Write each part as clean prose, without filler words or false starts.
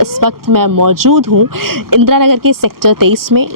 इस वक्त मैं मौजूद हूँ इंदिरा नगर के सेक्टर 23 में।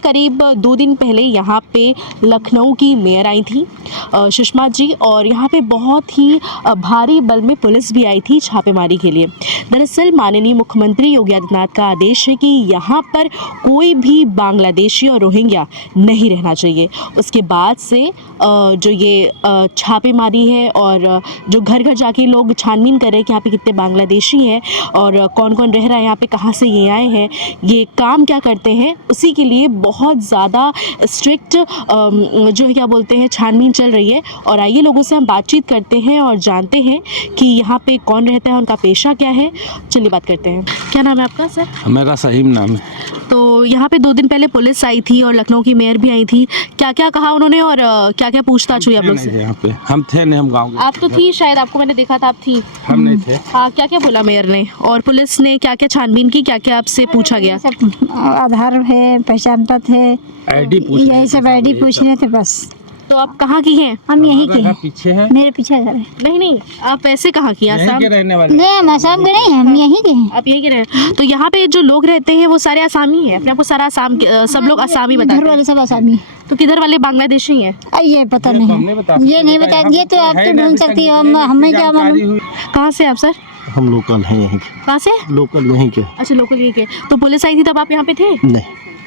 करीब 2 दिन पहले यहाँ पे लखनऊ की मेयर आई थी सुषमा जी, और यहाँ पे बहुत ही भारी बल में पुलिस भी आई थी छापेमारी के लिए। दरअसल माननीय मुख्यमंत्री योगी आदित्यनाथ का आदेश है कि यहाँ पर कोई भी बांग्लादेशी और रोहिंग्या नहीं रहना चाहिए। उसके बाद से जो ये छापेमारी है और जो घर घर जाके लोग छानबीन कर रहे हैं कि यहाँ पे कितने बांग्लादेशी हैं और कौन कौन रह रहा है यहाँ पे, कहाँ से ये आए हैं, ये काम क्या करते हैं, उसी के लिए बहुत ज़्यादा स्ट्रिक्ट जो है क्या बोलते हैं छानबीन चल रही है। और आइए लोगों से हम बातचीत करते हैं और जानते हैं कि यहाँ पे कौन रहता है, उनका पेशा क्या है। चलिए बात करते हैं। क्या नाम है आपका सर? मेरा सहीम नाम है। तो यहाँ पे 2 दिन पहले पुलिस आई थी और लखनऊ की मेयर भी आई थी, क्या क्या कहा उन्होंने और क्या क्या पूछताछ हुई आप लोग से? यहाँ पे हम थे नहीं, हम गाँव। आप तो थी शायद, आपको मैंने देखा था, आप थी। हम नहीं थे। हाँ, क्या क्या बोला मेयर ने और पुलिस ने क्या क्या छानबीन की, क्या क्या आपसे पूछा गया? सब आधार है, पहचान पत्र है, आईडी पूछ यही सब आईडी पूछ रहे थे बस। तो आप कहाँ की हैं? हम यहीं के हैं, पीछे है। मेरे पीछे घर है। नहीं, आप ऐसे कहाँ की? यहीं आसाम के रहने वाले। नहीं, हम आसाम के नहीं, हम यहीं के हैं। आप यहीं के रहे? तो यहाँ पे जो लोग रहते हैं वो सारे आसामी हैं, अपने आपको सारा आसाम सब लोग आसामी घर बताते हैं। वाले सब आसामी हैं। तो किधर वाले बांग्लादेशी हैं? ये पता ये तो हम नहीं नहीं, बता ये नहीं बता, ये तो आप तो ढूंढ सकती हो, हमें क्या मालूम। कहाँ से आप सर? हम लोकल हैं यहीं के। कहाँ से? लोकल यहीं के। अच्छा, लोकल ये के। तो पुलिस आई थी तब आप यहाँ पे थे? नहीं,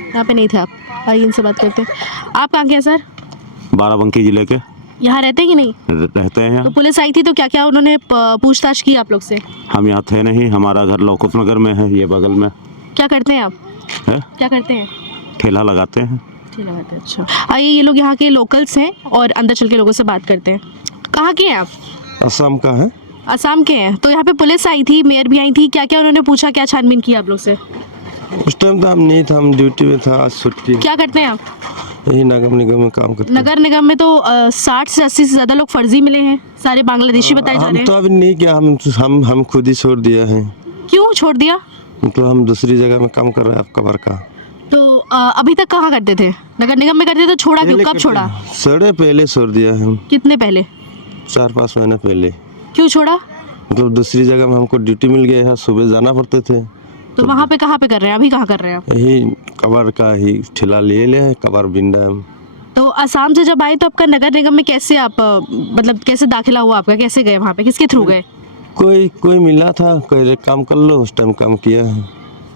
यहाँ पे नहीं थे आप। आइए इनसे बात करते हैं। आप कहाँ के हैं सर? बाराबंकी जिले के यहाँ रहते हैं कि नहीं? रहते हैं तो यहाँ। पुलिस आई थी तो क्या क्या उन्होंने पूछताछ की आप लोग से? हम यहाँ थे नहीं, हमारा घर लौकुत नगर में है, ये बगल में क्या करते हैं आप? है। क्या करते हैं? ठेला लगाते हैं। ठीक है, अच्छा। आइए ये लोग यहाँ के लोकल्स हैं और अंदर चल के लोगों से बात करते हैं। कहाँ के हैं आप? असम का है। असम के हैं। तो यहाँ पे पुलिस आई थी, मेयर भी आई थी, क्या क्या उन्होंने पूछा, क्या छानबीन की आप लोग से? उस टाइम तो हम नहीं था, हम ड्यूटी में था, आज छुट्टी। क्या करते हैं आप? यही नगर निगम में काम करते हैं। नगर निगम में तो 60 से 80 से ज़्यादा लोग फर्जी मिले हैं, सारे बांग्लादेशी बताए जा रहे हम तो हैं। अभी नहीं किया, हम खुद ही छोड़ दिया है। क्यों छोड़ दिया? तो हम दूसरी जगह में काम कर रहे हैं, आपका बार का। तो अभी तक कहाँ करते थे? नगर निगम में करते थे, तो छोड़ा क्यों? कब छोड़ा? साढ़े पहले छोड़ दिया है, कितने पहले? 4-5 महीने पहले। क्यों छोड़ा? मतलब दूसरी जगह में हमको ड्यूटी मिल गया है, सुबह जाना पड़ते थे। तो वहाँ पे कहाँ पे कर रहे हैं? अभी कहाँ कर रहे हैं आप? यही कबर का ही ठेला ले कबर बिंडा। तो असम से जब आए तो आपका नगर निगम में कैसे आप मतलब कैसे दाखिला हुआ आपका? कैसे गए वहाँ पे? किसके थ्रू गए? कोई मिला था, कह रहे काम कर लो, उस टाइम काम किया है।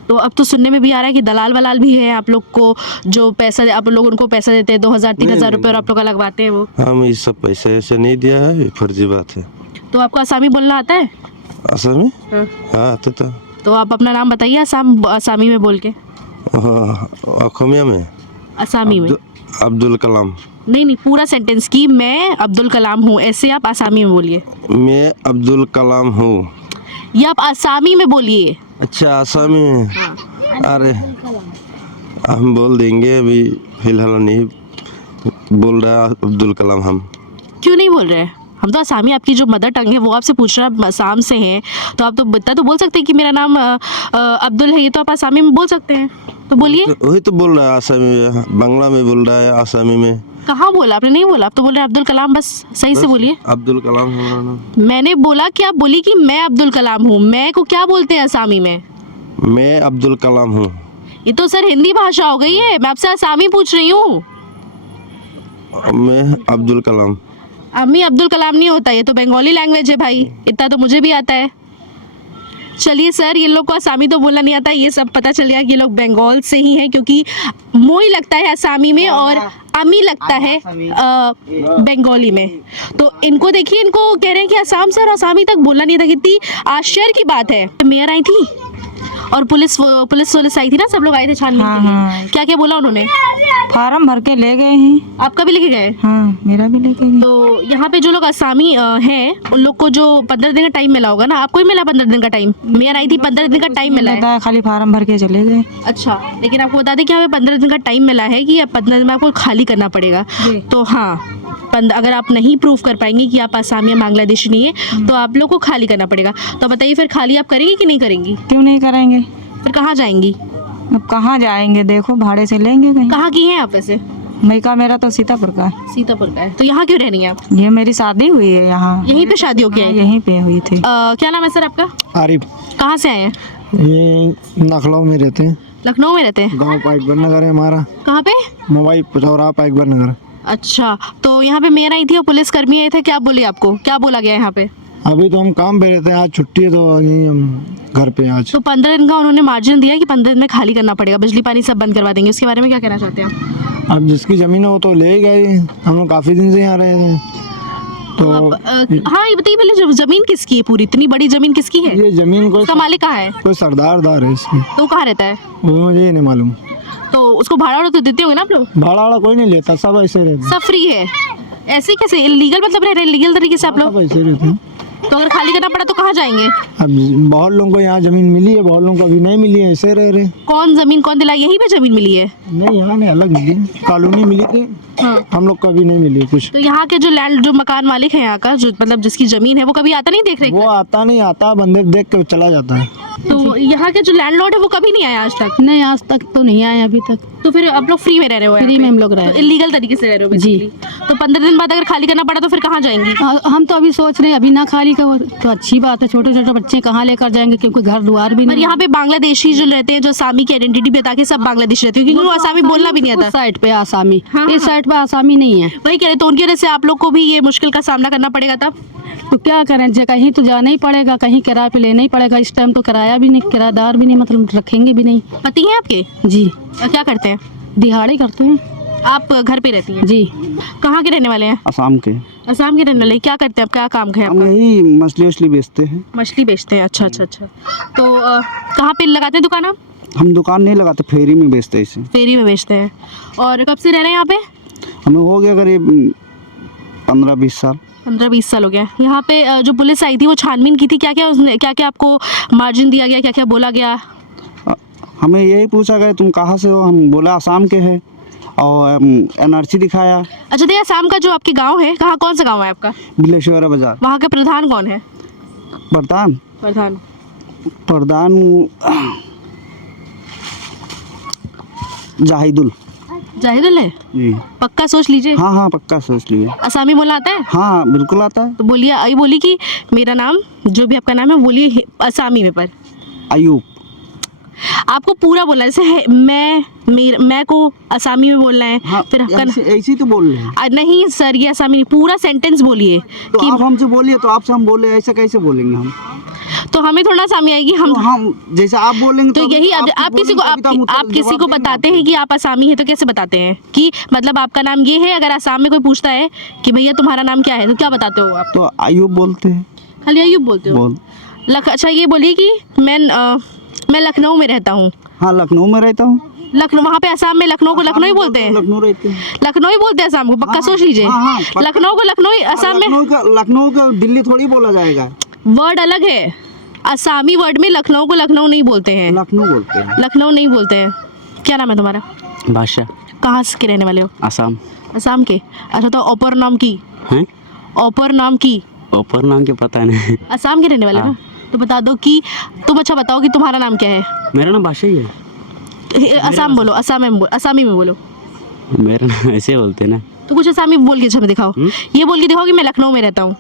तो अब तो सुनने में भी आ रहा है कि दलाल वलाल भी है आप लोग को, जो पैसा आप लोग उनको पैसा देते हैं 2000-3000 रुपये और आप लोग का लगवाते हैं वो। हम ये सब पैसे ऐसे नहीं दिया है, ये फर्जी बात है। तो आपको आसामी बोलना आता है? असल में हाँ आता था। तो आप अपना नाम बताइए आसामी में बोल के। अखमिया में आसामी में? अब्दुल कलाम। नहीं, पूरा सेंटेंस की मैं अब्दुल कलाम हूँ, ऐसे आप आसामी में बोलिए। मैं अब्दुल कलाम हूँ, ये आप आसामी में बोलिए। अच्छा आसामी में। अरे हम बोल देंगे, अभी फिलहाल नहीं बोल रहा अब्दुल कलाम। हम क्यों नहीं बोल रहे हैं? हम तो आसामी, आपकी जो मदर टंग है वो आपसे पूछ रहा है, आसाम से हैं तो आप तो इतना तो बोल सकते हैं कि मेरा नाम अब्दुल है, ये तो आप आसामी में बोल सकते हैं, तो बोलिए। वही तो बोल रहा है, आसामी में, बांग्ला में बोल रहा है, आसामी में। कहाँ बोला आपने? नहीं बोला, आप तो बोल रहे हैं अब्दुल कलाम, बस सही से बोलिए। अब्दुल कलाम हमारा नाम। मैंने बोला कि आप बोली कि मैं अब्दुल कलाम हूँ, मैं को क्या बोलते हैं आसामी में? मैं अब्दुल कलाम हूँ। ये तो सर हिंदी भाषा हो गई है, मैं आपसे आसामी पूछ रही हूँ। मैं अब्दुल कलाम। अम्मी अब्दुल कलाम नहीं होता, ये तो बंगाली लैंग्वेज है भाई, इतना तो मुझे भी आता है। चलिए सर, ये लोग को आसामी तो बोलना नहीं आता, ये सब पता चल गया कि ये लोग बंगाल से ही हैं, क्योंकि मोई लगता है आसामी में और अमी लगता है बंगाली में। तो इनको देखिए, इनको कह रहे हैं कि आसाम से और आसामी तक बोलना नहीं था, कितनी आश्चर्य की बात है। मेयर आई थी और पुलिस आई थी ना, सब लोग आए थे छानबीन के लिए। हाँ। क्या क्या बोला उन्होंने? फार्म भर के ले गए हैं। आपका भी लेके गए? हाँ, मेरा भी लेके गए। तो यहाँ पे जो लोग आसामी हैं उन लोग को जो 15 दिन का टाइम मिला होगा ना, आपको ही मिला 15 दिन का टाइम? मेयर आई थी, 15 दिन का टाइम मिला है। खाली फार्म भर के चले गए। अच्छा, लेकिन आपको बता दें कि हमें 15 दिन का टाइम मिला है कि अब 15 दिन में आपको खाली करना पड़ेगा। तो हाँ, अगर आप नहीं प्रूफ कर पाएंगे कि आप आसामी या बांग्लादेशी नहीं है तो आप लोग को खाली करना पड़ेगा। तो बताइए फिर खाली आप करेंगी कि नहीं करेंगी? क्यों नहीं करेंगे? फिर कहाँ जाएंगी? अब कहाँ जाएंगे, देखो भाड़े से लेंगे कहीं। कहाँ की हैं आप वैसे? मैका मेरा तो सीतापुर का है। सीतापुर का है। तो यहाँ क्यों रह रही हैं आप? ये मेरी शादी हुई है यहाँ, यहीं पे शादी हो गया है? यहीं पे हुई थी। क्या नाम है सर आपका? आरिफ। कहाँ से आए हैं? ये नखलऊ में रहते हैं, लखनऊ में रहते हैं। गांव पाइकबर नगर है हमारा, कहाँ पे? मोबाइल चौराहा पाइकबर नगर। अच्छा, तो यहाँ पे मेयर आई थी और पुलिस कर्मी आए थे, क्या बोले आपको, क्या बोला गया यहाँ पे? अभी तो हम काम पे रहते हैं, आज छुट्टी है तो यही हम घर पे हैं आज। तो 15 दिन का उन्होंने मार्जिन दिया कि 15 दिन में खाली करना पड़ेगा, बिजली पानी सब बंद करवा देंगे, उसके बारे में क्या कहना चाहते हैं आप? अब जिसकी ज़मीन है वो तो ले गए, हम लोग काफ़ी दिन से यहाँ रहे थे तो। हाँ, ये बताइए पहले, जमीन किसकी है? पूरी इतनी बड़ी जमीन किसकी है? ये ज़मीन उसका मालिक कहाँ है? कोई सरदारदार है इसकी, तो वो कहाँ रहता है? वो मुझे ये नहीं मालूम। तो उसको भाड़ा वाड़ा तो देते होंगे ना आप लोग? भाड़ा वाड़ा कोई नहीं लेता, सब ऐसे रहते हैं। सब फ्री है? ऐसे कैसे इलीगल, मतलब रह रहे हैं लीगल तरीके से आप लोग? सब ऐसे रहते हैं। तो अगर खाली करना पड़ा तो कहाँ जाएंगे? अब बहुत लोगों को यहाँ ज़मीन मिली है, बहुत लोगों को अभी नहीं मिली है, ऐसे रह रहे। कौन जमीन कौन दिलाई? यहीं पे जमीन मिली है? नहीं, यहाँ नहीं, अलग मिली है, कॉलोनी मिली थी। हाँ। हम लोग को अभी नहीं मिली कुछ। तो यहाँ के जो मकान मालिक है यहाँ का, जो मतलब जिसकी जमीन है, वो कभी आता नहीं देख रहे? वो आता नहीं, आता बंदे देख के चला जाता है। तो यहाँ के जो लैंडलॉर्ड है वो कभी नहीं आया आज तक? नहीं, आज तक तो नहीं आए अभी तक। तो फिर आप लोग फ्री में रह रहे हो? फ्री में हम लोग रह रहे हैं। इलीगल तरीके से रह रहे हो basically। तो 15 दिन बाद अगर खाली करना पड़ा तो फिर कहाँ जाएंगी? हम तो अभी सोच रहे हैं अभी ना खाली का तो अच्छी बात है, छोटे छोटे बच्चे कहाँ लेकर जाएंगे, क्योंकि घर द्वार भी पर नहीं। यहाँ पे बांग्लादेशी जो रहते हैं, जो आसामी की आइडेंटिटी बता के सब बांग्लादेशी रहते हैं, क्योंकि उनको आसामी बोलना भी नहीं आता। उस साइड पे आसामी, हाँ, इस साइड पे आसामी नहीं है। वही कह रहे, तो उनकी वजह से आप लोग को भी ये मुश्किल का सामना करना पड़ेगा तब? तो क्या करें, कहीं तो जाना ही पड़ेगा, कहीं किराए पे लेना ही पड़ेगा। इस टाइम तो किराया भी नहीं, किराएदार भी नहीं, मतलब रखेंगे भी नहीं। पति हैं आपके? जी, क्या करते हैं? दिहाड़ी करते हैं। आप घर पे रहती हैं? जी। कहाँ के रहने वाले हैं? असम के। असम के रहने वाले। क्या करते हैं आप, क्या काम है हम आपका? यही मछली उछली बेचते हैं। मछली बेचते हैं, अच्छा अच्छा अच्छा। तो कहाँ पे लगाते हैं दुकान आप? हम दुकान नहीं लगाते, फेरी में बेचते हैं इसे। फेरी में बेचते हैं। और कब से रह रहे हैं यहाँ पे? हमें हो गया करीब 15-20 साल। 15-20 साल हो गया। यहाँ पे जो पुलिस आई थी वो छानबीन की थी, क्या क्या उसने, क्या क्या आपको मार्जिन दिया गया, क्या क्या बोला गया? हमें यही पूछा गया तुम कहाँ से हो, हम बोला आसाम के हैं और एनआरसी दिखाया। अच्छा, तो असम का जो आपके गांव है, कहाँ, कौन सा गांव है आपका? बिलेश्वरा बाजार। वहाँ के प्रधान कौन है? प्रधान प्रधान जाहिदुल जाहिदुल है? जी। पक्का सोच लीजिए। हाँ हाँ, पक्का सोच लिए। असामी बोलना आता है? हाँ बिल्कुल आता है। तो बोलिए, आई बोली कि मेरा नाम, जो भी आपका नाम है बोलिए असामी में। पर अयूब। आपको पूरा बोलना है, जैसे मैं को असामी में बोलना है। हाँ, फिर आपका ऐसे ही तो बोल रहे हैं। नहीं सर, ये असामी नहीं, पूरा सेंटेंस बोलिए। तो आप हमसे बोलिए, तो आपसे हम बोले, ऐसे कैसे बोलेंगे हम? तो हमें थोड़ा सामी आएगी। हम जैसे आप बोलेंगे तो यही आप किसी को बताते हैं कि आप असामी है, तो कैसे बताते हैं कि मतलब आपका नाम ये है? अगर असम में कोई पूछता है कि भैया तुम्हारा नाम क्या है, तो क्या बताते हो आप? तो अयूब बोलते हैं। खाली अयूब बोलते हो? अच्छा, ये बोलिए कि मैं लखनऊ में रहता हूँ। हाँ, लखनऊ में रहता हूँ। लखनऊ, वहाँ पे असम में लखनऊ को लखनऊ ही बोलते हैं? लखनऊ रहते हैं। लखनऊ ही बोलते हैं असम को, पक्का सोच लीजिए। लखनऊ को लखनऊ, असम में लखनऊ का दिल्ली थोड़ी बोला जाएगा, वर्ड अलग है। असामी वर्ड में लखनऊ को लखनऊ नहीं बोलते हैं, लखनऊ बोलते हैं। लखनऊ नहीं बोलते हैं। क्या नाम है तुम्हारा? भाषा। कहाँ के रहने वाले हो? असम। असम के? अच्छा, तो ओपर नाम की हैं? ओपर नाम की ऊपर नाम के पता नहीं। असम के रहने वाले ना? तो बता दो कि तुम, अच्छा बताओ कि तुम्हारा नाम क्या है? मेरा नाम भाषा ही है। असम बोलो, असामी में बोलो। मेरा नाम ऐसे बोलते हैं ना। तो कुछ असामी बोल के अच्छा में दिखाओ। ये बोल के दिखाओ कि मैं लखनऊ में रहता हूँ।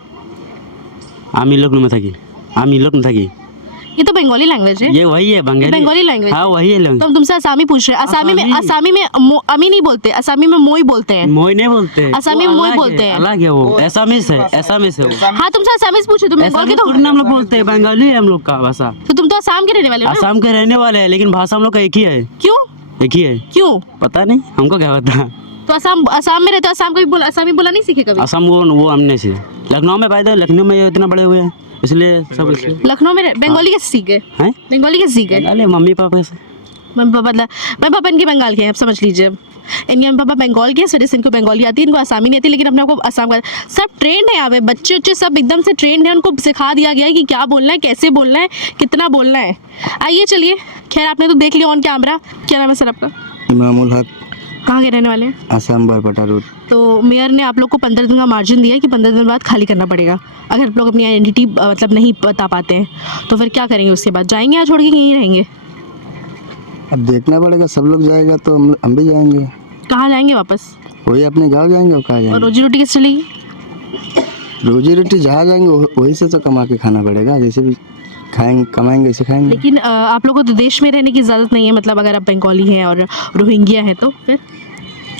आमी लोग में थाकी, आमी लोग में थाकी। ये तो बंगाली लैंग्वेज है। ये वही है, बंगाली लैंग्वेज। हाँ वही है लैंग्वेज। तो हम तुमसे असामी पूछ रहे हैं। असामी में अमी नहीं बोलते, असामी में मोई बोलते हैं। मोई नहीं बोलते, असामी में मोई बोलते हैं। अलग है वो, एसामीस है, एसामीस है वो। हाँ, तुमसे असामीज पूछे, तुम बंगाल के तो हम लोग बोलते हैं, बंगाली है हम लोग का भाषा। तो तुम तो असम के रहने वाले हो ना? असम के रहने वाले हैं, लेकिन भाषा हम लोग का एक ही है। क्यों? एक ही है। क्यों? पता नहीं हमको क्या पता। तो असम में रहते हो, असम को असामी बोला नहीं सीखे कभी? असम वो हमने से लखनऊ में पैदा, लखनऊ में ये इतना बड़े हुए हैं, इसलिए सब इसलिए। लखनऊ में बंगाली कैसे सीखे हैं? बंगाली कैसे सीखे? अरे मम्मी पापा से। मम्मी पापा इनके बंगाल के हैं, आप समझ लीजिए। इनके मम्मी पापा बंगाल के हैं, सर इनको बंगाली आती है, इनको आसामी नहीं आती, लेकिन अपने आपको असम का सब ट्रेंड है। यहाँ पे बच्चे सब एकदम से ट्रेंड है, उनको सिखा दिया गया है कि क्या बोलना है, कैसे बोलना है, कितना बोलना है। आइए चलिए, खैर आपने तो देख लिया ऑन कैमरा। क्या नाम है सर आपका? इमामुल हक। कहाँ के रहने वाले हैं? असम बरपटा रोड। तो मेयर ने आप लोग को 15 दिन का मार्जिन दिया कि 15 दिन बाद खाली करना पड़ेगा। अगर आप लोग अपनी आइडेंटिटी मतलब नहीं बता पाते हैं तो फिर क्या करेंगे? उसके बाद जाएंगे या छोड़ के यहीं रहेंगे? अब देखना पड़ेगा, सब लोग जाएगा तो हम भी जाएंगे। कहाँ जाएंगे वापस? वही अपने गाँव जाएंगे। और कहाँ और जाएंगे? रोजी रोटी किससे चलेगी? रोजी रोटी जहाँ जाएंगे वही से तो कमा के खाना पड़ेगा, जैसे भी खाएंगे कमाएंगे सिखाएंगे। लेकिन आप लोगों को तो देश में रहने की इजाज़त नहीं है, मतलब अगर आप बंगाली हैं और रोहिंग्या हैं तो फिर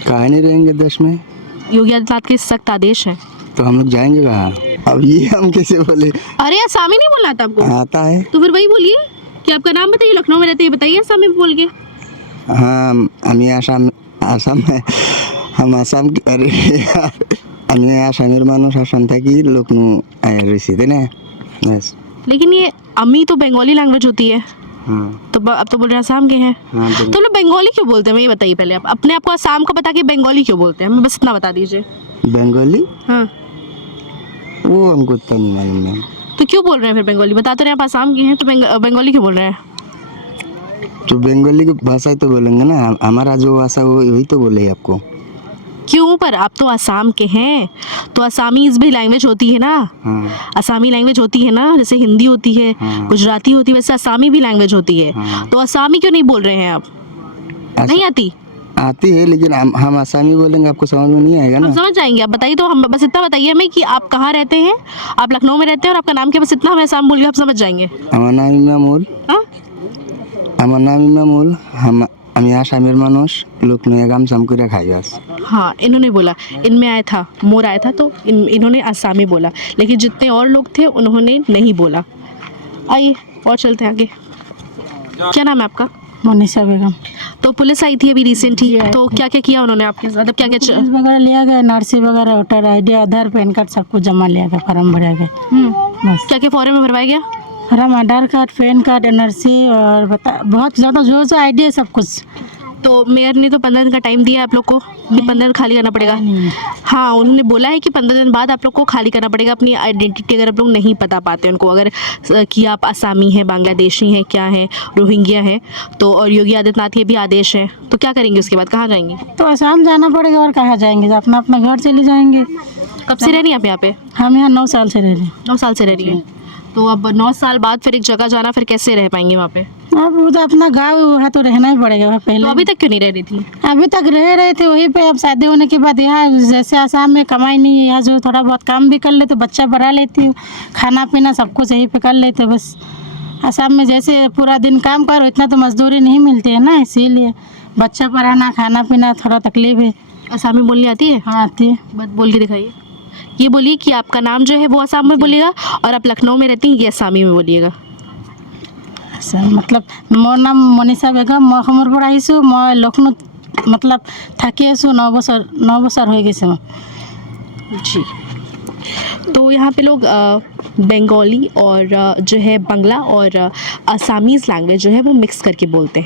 कहाँ नहीं रहेंगे देश में, योगी आदित्यनाथ के सख्त आदेश हैं। तो हम लोग जाएंगे कहाँ? अब ये हम कैसे बोले? अरे आसामी नहीं बोलना आता आपको? आता है। तो फिर वही बोलिए कि आपका नाम बताइए, लखनऊ में रहते हैं बताइए आसामी में बोल के। हाँ আমি আসাম हम आसाम अरे यार আমি আসামের মানুষ আসাম থাকি লখনऊ আয়া রয়েছি তাই না बस। लेकिन ये अमी तो बंगाली लैंग्वेज होती है, हाँ तो अब तो बोल रहे हैं आसाम के हैं। हाँ तो लोग बंगाली क्यों बोलते हैं, मैं ये बताइए पहले आप अपने आप को आसाम का बता के बंगाली क्यों बोलते हैं, हमें बस इतना बता दीजिए। बंगाली हाँ वो हमको तो नहीं मालूम है। तो क्यों बोल रहे हैं फिर बंगाली, बता तो रहे हैं आप आसाम के हैं तो बंगाली क्यों बोल रहे हैं? तो बंगाली की भाषा ही तो बोलेंगे ना, हमारा जो भाषा वही तो बोले आपको। क्यों, पर आप तो आसाम के हैं तो आसामीज भी लैंग्वेज होती है ना, हाँ आसामी लैंग्वेज होती है ना, जैसे हिंदी होती है, हाँ। गुजराती होती है, वैसे आसामी भी लैंग्वेज होती है। हाँ। तो आसामी क्यों नहीं बोल रहे हैं आप? नहीं आती? आती है लेकिन हम आसामी बोलेंगे आपको समझ में नहीं आएगा हम ना। समझ जाएंगे, आप बताइए तो, हम बस इतना बताइए हमें कि आप कहाँ रहते हैं, आप लखनऊ में रहते हैं और आपका नाम क्या, बस इतना हमें आसाम बोल के आप समझ जाएंगे। আমার নাম ইমামুল, हाँ আমার নাম ইমামুল, আমি আসামের মানুষ লখনऊ গামছাম করে খাই বাস। हाँ इन्होंने बोला, इनमें आया था, मोर आया था तो इन्होंने आसामी बोला, लेकिन जितने और लोग थे उन्होंने नहीं बोला। आइए और चलते हैं आगे। क्या नाम है आपका? मोनिशा बेगम। तो पुलिस आई थी अभी रिसेंट ही, तो क्या क्या किया उन्होंने आपके साथ, अब क्या क्या पुलिस वगैरह लिया गया, एनआरसी वगैरह, वोटर आईडी, आधार, पैन कार्ड सब कुछ जमा लिया गया, फॉर्म भरा गया। बस क्या क्या फॉर्म में भरवाया गया? फॉर्म, आधार कार्ड, पैन कार्ड, एनआरसी और बता बहुत ज़्यादा जो जो आईडी है सब कुछ। तो मेयर ने तो 15 दिन का टाइम दिया है आप लोग को कि 15 दिन खाली करना पड़ेगा। हाँ उन्होंने बोला है कि 15 दिन बाद आप लोग को खाली करना पड़ेगा अपनी आइडेंटिटी, अगर आप लोग नहीं पता पाते उनको, अगर कि आप आसामी हैं, बांग्लादेशी हैं, क्या हैं, रोहिंग्या हैं, तो और योगी आदित्यनाथ के भी आदेश हैं, तो क्या करेंगे उसके बाद, कहाँ जाएंगे? तो आसाम जाना पड़ेगा और कहाँ जाएंगे, अपना अपना घर चले जाएंगे। कब से रह रही हैं आप यहाँ पे? हम यहाँ 9 साल से रह रहे हैं। 9 साल से रह रही है, तो अब 9 साल बाद फिर एक जगह जाना, फिर कैसे रह पाएंगे वहाँ पे? अब वो तो अपना गाँव वहाँ तो रहना ही पड़ेगा वहाँ पहले। तो अभी तक क्यों नहीं रह रही थी? अभी तक रह रहे थे वहीं पे, अब शादी होने के बाद यहाँ जैसे आसाम में कमाई नहीं है, यहाँ जो थोड़ा बहुत काम भी कर लेते, बच्चा पढ़ा लेती हूँ, खाना पीना सब कुछ यहीं पे कर लेते बस। आसाम में जैसे पूरा दिन काम करो इतना तो मजदूरी नहीं मिलती है ना, इसीलिए बच्चा पढ़ाना, खाना पीना थोड़ा तकलीफ है। आसामी बोलनी आती है? हाँ आती है। बात बोल के दिखाइए। ये बोलिए कि आपका नाम जो है वो आसाम में बोलिएगा और आप लखनऊ में रहती हैं ये आसामी में बोलिएगा। ऐसा मतलब मोर नाम मनीषा बेगम, मैं खमर पढ़ाईसु, मैं लखनऊ मतलब थकी आसु 9 बছर हो गए। जी, तो यहाँ पे लोग बंगाली और जो है बांग्ला और आसामीज़ लैंग्वेज जो है वो मिक्स करके बोलते हैं।